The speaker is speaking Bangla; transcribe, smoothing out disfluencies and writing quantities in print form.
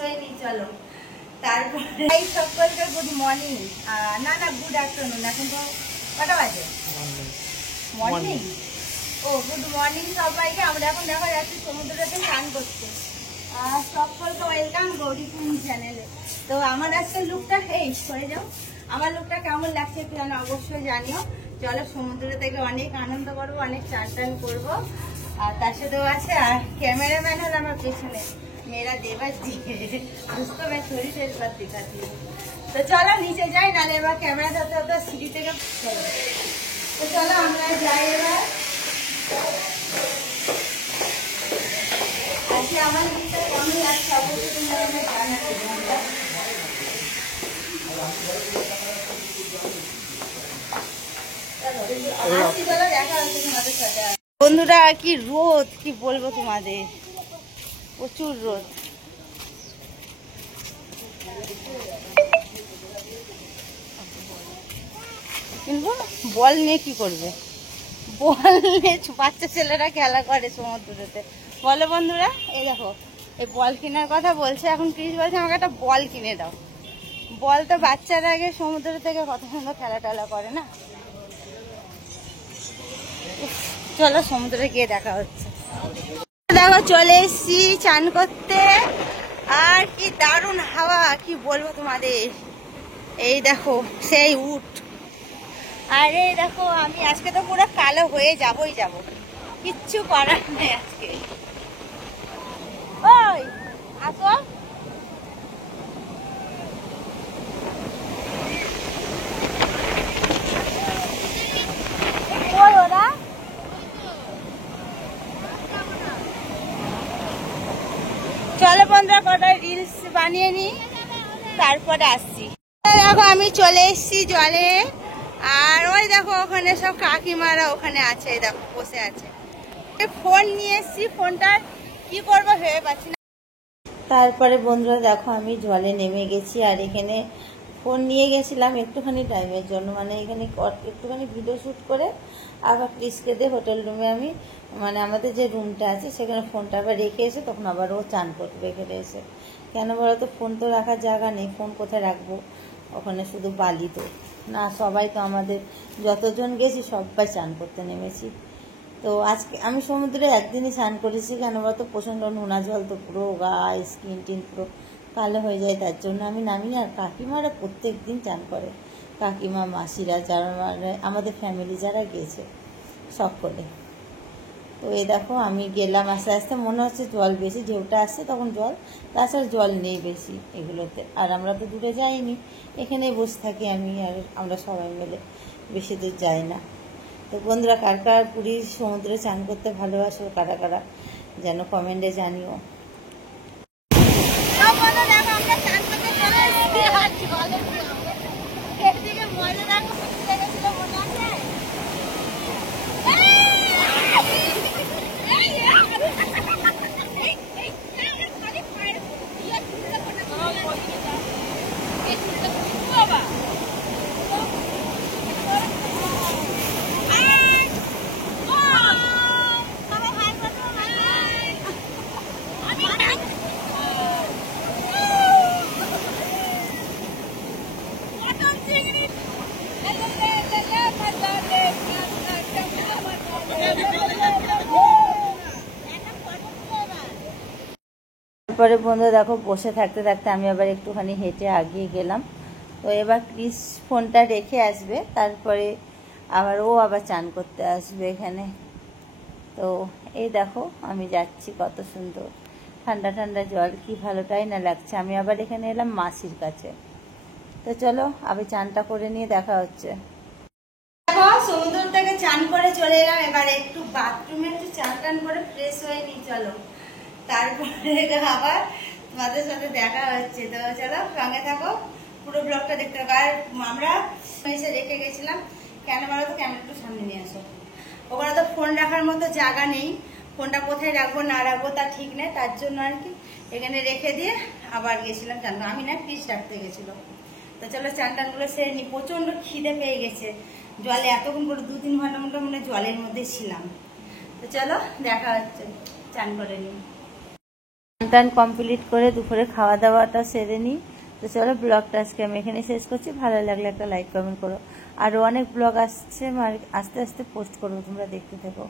হয়ে নি চলো। তারপরে সকলকে গুড মর্নিং, না গুড আফটারনুন, এখন তো কটা বাজে? মর্নিং। ও গুড মর্নিং সবাইকে। আমরা এখন দেখা যাচ্ছি সমুদ্রতে স্নান করতে। সকলকে ওয়েলকাম গৌরীকুম চ্যানেলে। তো আমার আজকে লুকটা করে যাও, আমার লুকটা কেমন লাগছে একটু জানো, অবশ্যই জানিও। চলো সমুদ্র থেকে অনেক আনন্দ করবো, অনেক চান টান করবো। আর তার সাথেও আছে আর ক্যামেরাম্যান হলো আমার পেছনে মেয়েরা দেবার দিয়ে বুঝতে পারি শরীর শেষবার দেখাচ্ছি। তো চলো নিচে যাই, নাহলে এবার ক্যামেরা ধরতে হতো সিঁড়ি থেকে। তো চলো আমরা যাই এবার। আজকে আমার লুকটা কেমন লাগছে অবশ্যই তোমরা আমাকে জানাতে। বন্ধুরা কি রোদ, কি বলবো তোমাদের, প্রচুর রোদ। কিন্তু বল নিয়ে কি করবে, বল নিয়ে বাচ্চা ছেলেরা খেলা করে সমুদ্রেতে, বলো বন্ধুরা। এই দেখো এই বল কেনার কথা বলছে, এখন ক্রিস বলছে আমাকে একটা বল কিনে দাও। বল তো বাচ্চারা আগে সমুদ্র থেকে কত সুন্দর খেলা টেলা করে না। চলো সমুদ্রে গিয়ে দেখা হচ্ছে। দেখো চলে এসছি চান করতে, আর কি দারুণ হাওয়া, কি বলবো তোমাদের। এই দেখো সেই উঠ, আর এই দেখো আমি আজকে তো পুরো কালো হয়ে যাবই যাব, কিচ্ছু করার নেই আজকে। ওই আসো, ওরা চলো বন্ধুরা কটা রিলস বানিয়ে নি, তারপরে আসছি। দেখো আমি চলে এসছি জলে, আর ওই দেখো ওখানে সব কাকিমারা ওখানে আছে, দেখো বসে আছে। ফোন নিয়ে এসছি, ফোনটা কি করবো ভেবে পাচ্ছি না। তারপরে বন্ধুরা দেখো আমি জলে নেমে গেছি, আর এখানে ফোন নিয়ে গেছিলাম একটুখানি টাইমের জন্য, মানে এখানে একটুখানি ভিডিও শ্যুট করে আবার ক্রিসকে দিয়ে হোটেল রুমে আমি, মানে আমাদের যে রুমটা আছে সেখানে ফোনটা আবার রেখে এসে তখন আবার ও চান করতে এখানে এসে। কেন বলো তো, ফোন তো রাখার জায়গা নেই, ফোন কোথায় রাখবো, ওখানে শুধু বালি তো না, সবাই তো আমাদের যতজন গেছি সবাই চান করতে নেমেছি। তো আজকে আমি সমুদ্রে একদিনই স্নান করেছি, কেন বলতো প্রচণ্ড নোনা জল তো, পুরো গায়ে স্কিন টিন পুরো কালো হয়ে যায়, তার জন্য আমি নামি। আর কাকিমারা প্রত্যেক দিন চান করে, কাকিমা মাসিরা যারা আমাদের ফ্যামিলি যারা গেছে সকলে। তো এই দেখো আমি গেলাম, আস্তে আস্তে মনে হচ্ছে জল বেশি, ঢেউটা আসছে তখন জল, তাছাড়া জল নেই বেশি এগুলোতে। আর আমরা তো দূরে যাইনি, এখানেই বসে থাকি আমি আর আমরা সবাই মিলে, বেশি দূর যাই না। তো বন্ধুরা কার কার পুরীর সমুদ্রে চান করতে ভালোবাসো, কারা কারা যেন কমেন্টে জানিও। তারপরে বন্ধু দেখো বসে থাকতে থাকতে আমি আবার একটুখানি হেঁটে আগিয়ে গেলাম। তো এবার ক্রিস ফোনটা রেখে আসবে, তারপরে আবার ও আবার চান করতে আসবে এখানে। তো এই দেখো আমি যাচ্ছি, কত সুন্দর ঠান্ডা ঠান্ডা জল, কি ভালোটাই না লাগছে। আমি আবার এখানে এলাম মাসির কাছে। তো চলো আবার চানটা করে নিয়ে দেখা হচ্ছে। দেখো সমুদ্র থেকে চান করে চলে এলাম, এবার একটু বাথরুমে একটু চান টান করে ফ্রেশ হয়ে নিই চলো, তারপরে আবার তোমাদের সাথে দেখা হচ্ছে। তো চলো সঙ্গে থাকো, পুরো ব্লগটা দেখতে থাকো। আর আমরা এসে রেখে গেছিলাম, কেন বলো তো, ক্যামেরা একটু সামনে নিয়ে আসো, ওখানে তো ফোন রাখার মতো জায়গা নেই, ফোনটা কোথায় রাখবো না রাখবো তা ঠিক নেই, তার জন্য আর কি এখানে রেখে দিয়ে আবার গেছিলাম চান। আমি না ফিস রাখতে গেছিল। তো চলো চান টানগুলো সেরে নি, প্রচন্ড খিদে পেয়ে গেছে, জলে এতক্ষণ করে 2-3 ঘন্টা মতো মানে জলের মধ্যে ছিলাম। তো চলো দেখা হচ্ছে, চান করে নিই। টান কমপ্লিট করে দুপুরে খাওয়া দাওয়াটা সেরে নিই। তো চলো ব্লগটা আজকে আমি এখানে শেষ করছি। ভালো লাগলে একটা লাইক কমেন্ট করো। আরও অনেক ব্লগ আসছে, আস্তে আস্তে পোস্ট করবো, তোমরা দেখতে থাকো।